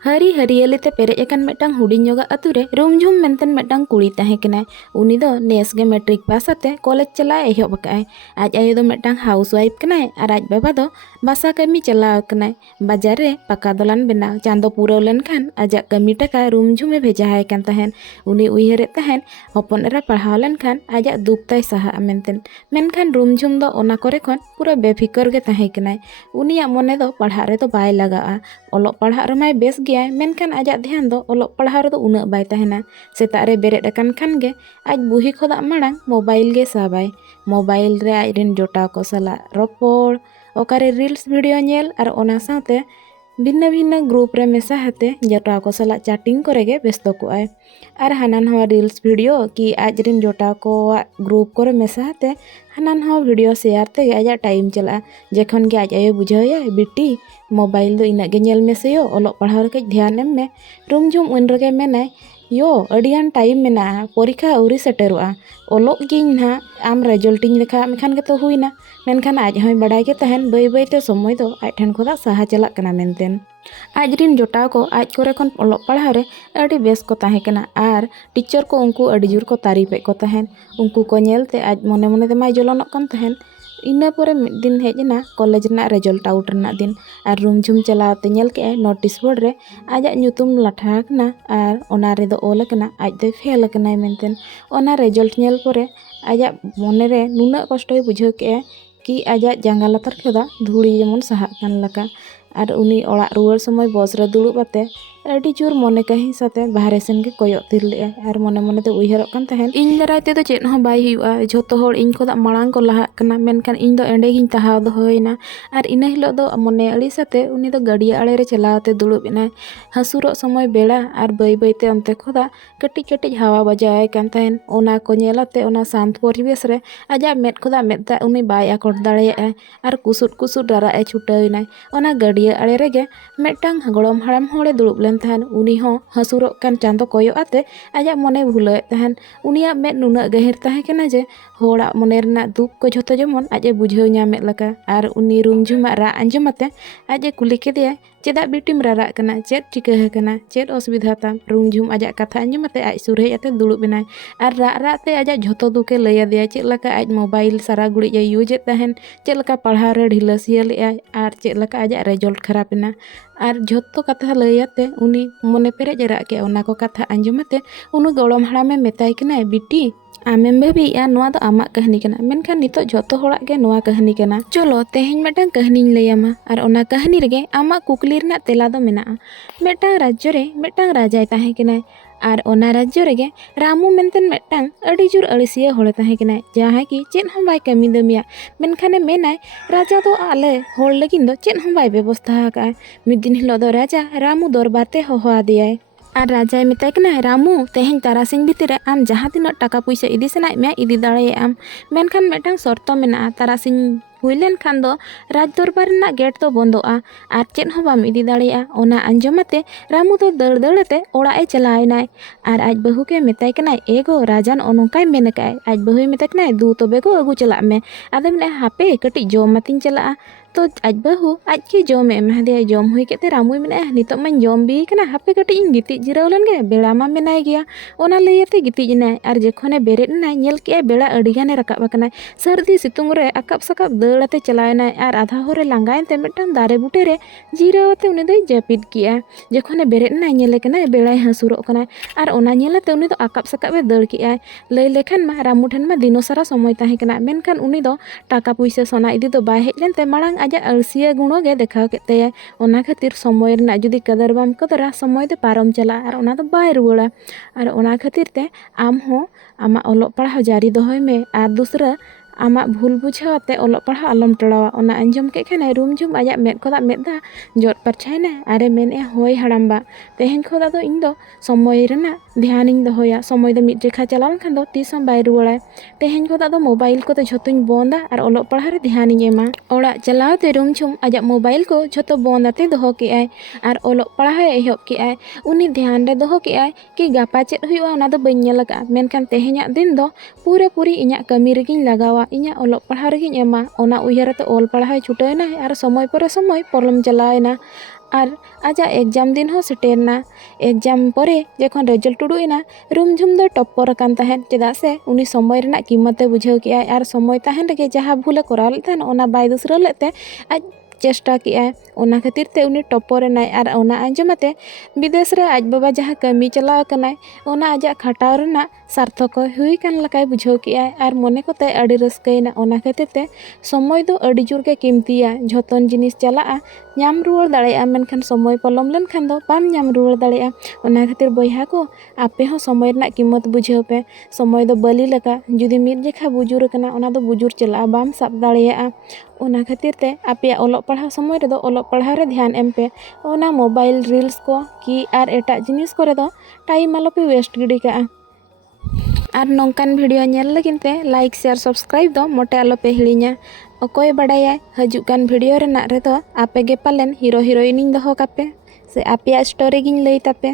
हरी हरियाली ते पेरेज अकान मेटांग हुडिंग जोगा अतु रे रुमझुम मेंतन मेटांग कुड़ी ताहे कनाय। उनी दो नेस गे मैट्रिक पास आते कॉलेज चला एहब अकाय। आज आयो दो मेटांग हाउस वाइफ कनाय और आज बाबा दो बासा कमी चलाव कनाय। बाजार रे पका दलान बेनाव चांदो पूराव लेनखान आजा कमी टका रुमझुमे भेजाहाय कान तहेन। उनी उयहरे तहेन हपन एरा पढ़ाव लेनखान आजा दुख ताय सहा मेंतन। मेनखान रुमझुम दो ओना करे खन पूरा बेफिकर गे ताहे कनाय। उनिया मने दो पढ़ा रे दो बाय लगाआ। ओलोग पढ़ा रमाय बेस गया मेनखान आजाक ध्यान दो ओलोग पढ़ा रे दो उना बाय तहेना। सेता रे बेरेद अकान खान गे आज बुही खोदा माड़ांग मोबाइल गे साबाय। मोबाइल रे आज रिन जोटाव को सला रोपड़ ओकारे रील्स वीडियो नेल और ओना साथे भिन्न भिन्न ग्रुप रे मेसा हाते जोटाव को सला चैटिंग करे गे व्यस्त को आय। और हाना नवा रील्स वीडियो कि आज रिन जोटाव को ग्रुप करे मेसा हाते हाना नवा वीडियो शेयर ते आजा टाइम चला। जेखन के आज आयो बुझाया बिटी मोबाइल दो इना गे नेल मेसेयो ओलोग पढ़ाव रे कज ध्यान एम मे। रुमझुम उन रगे मेनाय यो अडियान टाइम मेना परीक्षा औरी सेटेरोआ ओलोग गिन ना आम रिजल्टिंग देखा मेखान के तो हुईना। मेनखान आज हय बड़ाय के तहन बाय बाय ते समय दो आज ठेन खोदा साहा चला कना मेनतेन। आज रिन जोटाव को आज करे खन ओलोग पढ़ाव रे अडी बेस को ताहे कना आर टीचर को उनको अडी जोर को तारीफ को तहन। उनको को नेलते आज मने मने ते माय जलनक कान तहन। इना पोरे मिद दिन हेजना कॉलेज ना रिजल्ट आउट रना दिन और रूमझुम चलावते नेल के नोटिस बोर्ड रे आजा nyutum लाठा कना और ओना रे दो ओल कना आज दो फेल कनाय मेंतेन। ओना रिजल्ट नेल पोरे आजा मने रे नुना कष्टय बुझाव के कि आजा जांगा लातार खेदा धूड़ी जेमन साहा कान लका। और उनी ओड़ा रुवार समय बस रे दुड़ुब आते अडी जोर मने कहीं साथे बाहरे सेन के कोयक तिर ले और मने मने ते उयहरक कान तहन इन दराय ते दो चेत हो बाय हुआ झोतो होड़ इन खोदा माड़ांग को लाहा कना मेनखान इन दो एंडे गिन तहाव दो होयना। और इना हिलो दो मने अड़ी साथे उनी दो गाड़िया आड़े रे चलावते दुड़ुब एनाय। हसुरक समय बेड़ा और बाय बाय ते अंते खोदा कटिज कटिज हवा बजावाय कान तहन। ओना को नेलाते ओना शांत परिवेश रे आजा मेद खोदा मेद दा उनी बाय आकट दाड़ेयाय और कुसुट कुसुट रारा ए छुटावनाय। ओना गाड़िया आड़े रेगे मेटांग गड़म हाड़ाम होड़े दुड़ुब लेन तहन उनी हो हसुरक कान चांदो कोयो आते आजा मने भुलाय तहन। उनिया मेद नुना गहिर ताहे कना जे होड़ा मने रना दुख को झोतो जेमन आजे बुझाव नामेद लका। और उनी रूमझुमा रा आंजमते आजे कुली केदेया चेदा बिटिम रारा कना चेद चिका कना चेद असुविधा ताम। रूमझुम आजा कथा आंजमते आज सुर हेज आते दुड़ुब एनाय और रा ते आजा झोतो दुखे लय आदेया चेद लका आज मोबाइल सारा गुड़ी ए यूज ए तहन चेद लका पढ़ाव रे ढिलासिया लेआय और चेद लका आजा रिजल्ट खराब एना। और झोतो कथा लयाते उनी मने पेरेज रा के ओना को कथा आंजमते उनु गड़म हाड़ामे मेताय कनाय बिटी आमेम भाबीया नोआ दो आमाक कहानी कना मेनखान नितो झोतो होड़ाक गे नोआ कहानी कना। चलो तेहेñ मेटांग कहानी लयामा और ओना कहानी रेगे आमाक कुकली रना तेला दो मेना। मेटांग राज्य रे मेटांग राजाय ताहे कनाय और ओना राज्य रेगे रामू मेनतेन मेटांग अडी जोर अड़सिया होड़े ताहे कनाय जहां कि चेद हम बाय कमी दमिया। मेनखाने मेनाय राजा दो आले होड़ लगिन दो चेद हम बाय व्यवस्था आकाय। मिद दिन हिलो दो राजा रामू दरबार ते होहो आदेयाय और राजाय मेताय कनाय रामू तेहेñ तारासिंग भितर आम जहां तिना टाका पैसा इदी सनाय मे इदी दाड़े आम मेनखान मेटांग शर्तो मेना तारासिंग हुईलेन खान दो राज दरबार ना गेट तो बंदोआ और चेद हो बाम इदी दाड़ेया। ओना आंजमते रामू दो दड़ दड़ते ओड़ा ए चलायनाय और आज बहु के मेताय कनाय एगो राजान ओनोंकाय मेन काय आज बहु मेताय कनाय दू तबे गो अगु चला मे। आदे मेने हापे कटी जम मातिन चला तो आज बहु आज के जम एम दे जम हुई केते रामू मेने नितो मन जम बी कना हापे कटी इन गिति जिराव लन गे बेड़ा मा मेनाय गया। ओना लयते गिति नाय और जेखोने बेरेद नाय नेल के बेड़ा अडी गाने रकाब कनाय सर्दी सितुंग रे अकाब सकाब दड़ाते चलायनाय और आधा होरे लांगायनते मेटांग दारे बुटे रे जिरावते उनी दो जापिद किया। जेखोने बेरेद नाय नेले कनाय बेड़ाय हसुरक कनाय और ओना नेलते उनी दो अकाब सकाब ए दड़ कियाय। लय लेखान मा रामू ठेन मा दिनोसारा समय ताहे कना मेनखान उनी दो टाका पैसा सोना इदी दो बाय हेज लेनते माड़ांग आजा अड़सिया गुणो गे देखाव केतेय। ओना खातिर समय रना जुदी कदर बाम कदरा समय दे पारम चला और ओना दो बाय रुवाड़ा। और ओना खातिर ते आम हो आमा ओलोग पढ़ाव जारी दोहय मे और दूसरा आमा भूल बुझावते ओलोग पढ़ाव आलम टड़ावा। ओना आंजम के खाने रूमझुम आजा मेद खोदा मेद दा जोट परछायना अरे मेने होय हाड़ामबा तेहेñ खोदा दो इन दो समय रना ध्यान इन दोहया। समय दो मिद रेखा चलाव खान दो तीस हम बाय रुवाड़ाय। तेहेñ खोदा दो मोबाइल को तो झोतोñ बंदा और ओलोग पढ़ाव रे ध्यान इन एमा। ओड़ा चलावते रूमझुम आजा मोबाइल को झोतो बंदाते दोहो केआय और ओलोग पढ़ाव एहब केआय। उनी ध्यान रे दोहो केआय कि गापा चेद हुयुआ ओना दो बइन नेल का मेनखान तेहेñाक दिन दो पूरे पूरी इñाक कमी रेगिñ लगावा इñाक ओलोग पढ़ाव रेगिñ एमा। ओना उयहरते ओल पढ़ाव छुटावनाय और समय परे समय पलम चलावना ᱟᱨ ᱟᱡᱟᱜ ᱮᱠᱡᱟᱢ ᱫᱤᱱ ᱦᱚᱸ ᱥᱮᱴᱮᱨᱱᱟ᱾ ᱮᱠᱡᱟᱢ ᱯᱚᱨᱮ ᱡᱚᱠᱷᱚᱱ ᱨᱮᱡᱟᱞᱴ ᱩᱰᱩᱠ ᱮᱱᱟ, ᱨᱩᱢᱡᱷᱩᱢ ᱫᱚᱭ ᱴᱚᱯᱯᱚᱨ ᱟᱠᱟᱱ ᱛᱟᱦᱮᱸᱫ, ᱪᱮᱫᱟᱜ ᱥᱮ ᱩᱱᱤ ᱥᱚᱢᱚᱭ ᱨᱮᱱᱟᱜ ᱠᱤᱢᱢᱚᱛᱮ ᱵᱩᱡᱷᱟᱹᱣ ᱠᱮᱜᱼᱟᱭ ᱟᱨ ᱥᱚᱢᱚᱭ ᱛᱟᱦᱮᱱ ᱨᱮᱜᱮ ᱡᱟᱦᱟᱸ ᱵᱷᱩᱞᱮ ᱠᱚᱨᱟᱣ ᱞᱮᱫ ᱛᱟᱦᱮᱱ ᱚᱱᱟ ᱵᱟᱭ ᱫᱩᱥᱨᱟᱹᱣ ᱞᱮᱫ ᱛᱮ ᱟᱡ ᱪᱮᱥᱴᱟ ᱠᱮᱜᱼᱟᱭ᱾ ᱚᱱᱟ ᱠᱷᱟᱹᱛᱤᱨ ᱛᱮ ᱩᱱᱤ ᱴᱚᱯᱯᱚᱨ ᱮᱱᱟᱭ ᱟᱨ ᱚᱱᱟ ᱟᱸᱡᱚᱢᱟᱛᱮ ᱵᱤᱫᱮᱥ ᱨᱮ ᱟᱡ ᱵᱟᱵᱟ ᱡᱟᱦᱟᱸ ᱠᱟᱹᱢᱤ ᱪᱟᱞᱟᱣ ᱟᱠᱟᱱᱟᱭ ᱚᱱᱟ ᱟᱡᱟᱜ ᱠᱷᱟᱴᱟᱣ ᱨᱮᱱᱟᱜ ᱥᱟᱨᱛᱷᱚᱠ ᱦᱩᱭ ᱠᱟᱱ ᱞᱮᱠᱟᱭ ᱵᱩᱡᱷᱟᱹᱣ ᱠᱮᱜᱼᱟᱭ ᱟᱨ ᱢᱚᱱᱮ ᱠᱚᱛᱮ ᱟᱹᱰᱤ ᱨᱟᱹᱥᱠᱟᱹᱭᱮᱱᱟ᱾ ᱚᱱᱟ ᱠᱷᱟᱹᱛᱤᱨ ᱛᱮ ᱥᱚᱢᱚᱭ ᱫᱚ ᱟᱹᱰᱤ ᱡᱳᱨ ᱜᱮ ᱠᱤᱢᱛᱤᱭᱟ᱾ ᱡᱷᱚᱛᱚᱱ ᱡᱤᱱᱤᱥ ᱪᱟᱞᱟᱜᱼᱟ, ᱧᱟᱢ ruᱣᱟᱹᱲ ᱫᱟᱲᱮᱭᱟᱜᱼᱟ, ᱢᱮᱱᱠᱷᱟᱱ ᱥᱚᱢᱚᱭ ᱯᱚᱞᱚᱢ ᱞᱮᱱᱠᱷᱟᱱ ᱫᱚ ᱵᱟᱢ ᱧᱟᱢ ᱨᱩᱣᱟᱹᱲ ᱫᱟᱲᱮᱭᱟᱜᱼᱟ᱾ ᱚᱱᱟ ᱠᱷᱟᱹᱛᱤᱨ ᱵᱚᱭᱦᱟ ᱠᱚ, ᱟᱯᱮ ᱦᱚᱸ ᱥᱚᱢᱚᱭ ᱨᱮᱱᱟᱜ ᱠᱤᱢᱢᱚᱛ ᱵᱩᱡᱷᱟᱹᱣ ᱯᱮ᱾ ᱥᱚᱢᱚᱭ ᱫᱚ ᱵᱟᱹᱞᱤ ᱞᱮᱠᱟ, ᱡᱩᱫᱤ ᱢᱤᱫ ᱡᱮᱠᱷᱟ ᱵᱩᱡᱩᱨ ᱟᱠᱟᱱᱟ ᱚᱱᱟ ᱫᱚ ᱵᱩᱡᱩᱨ ᱪᱟᱞᱟᱜᱼᱟ, ᱵᱟᱢ ᱥᱟᱵ ᱫᱟᱲᱮᱭᱟᱜᱼᱟ᱾ ᱚᱱᱟ ᱠᱷᱟᱹᱛᱤᱨ ᱛᱮ ᱟᱯᱮᱭᱟᱜ ᱚᱞᱚᱜ ᱯᱟᱲᱦᱟᱣ ᱥᱚᱢᱚᱭ ᱨᱮᱫᱚ ᱚᱞᱚᱜ ᱯᱟᱲᱦᱟᱣ ᱨᱮ ᱫᱷᱮᱭᱟᱱ ᱮᱢ ᱯᱮ᱾ ᱚᱱᱟ ᱢᱳᱵᱟᱭᱤᱞ ᱨᱤᱞᱥ ko ᱠᱤ ᱟᱨ ᱮᱴᱟᱜ ᱡᱤᱱᱤᱥ ᱠᱚᱨᱮ ᱫᱚ ᱴᱟᱭᱤᱢ ᱟᱞᱚᱯᱮ ᱣᱮᱥᱴ ᱜᱤᱰᱤ ᱠᱟᱜᱼᱟ᱾ ᱟᱨ ᱱᱚᱝᱠᱟᱱ ᱵᱷᱤᱰᱤᱭᱳ ᱧᱮᱞ ᱞᱟᱹᱜᱤᱫ ᱛᱮ ᱞᱟᱭᱤᱠ, ᱥᱮᱭᱟᱨ, ᱥᱟᱵᱥᱠᱨᱟᱭᱤᱵ ᱫᱚ ᱢᱚᱴᱮ ᱟᱞᱚᱯᱮ ᱦᱤᱲᱤᱧᱟ᱾ ᱚᱠᱚᱭ ᱵᱟᱰᱟᱭᱟᱭ ᱦᱤᱡᱩᱜ ᱠᱟᱱ ᱵᱷᱤᱰᱤᱭᱳ ᱨᱮᱱᱟᱜ ᱨᱮᱫᱚ ᱟᱯᱮ ᱜᱮ ᱯᱟᱞᱮᱱ ᱦᱤᱨᱳ ᱦᱤᱨᱳᱭᱤᱱᱤᱧ ᱫᱚᱦᱚ ᱠᱟᱯᱮ, ᱥᱮ ᱟᱯᱮᱭᱟᱜ ᱥᱴᱳᱨᱤ ᱜᱤᱧ ᱞᱟᱹᱭ ᱛᱟᱯᱮ᱾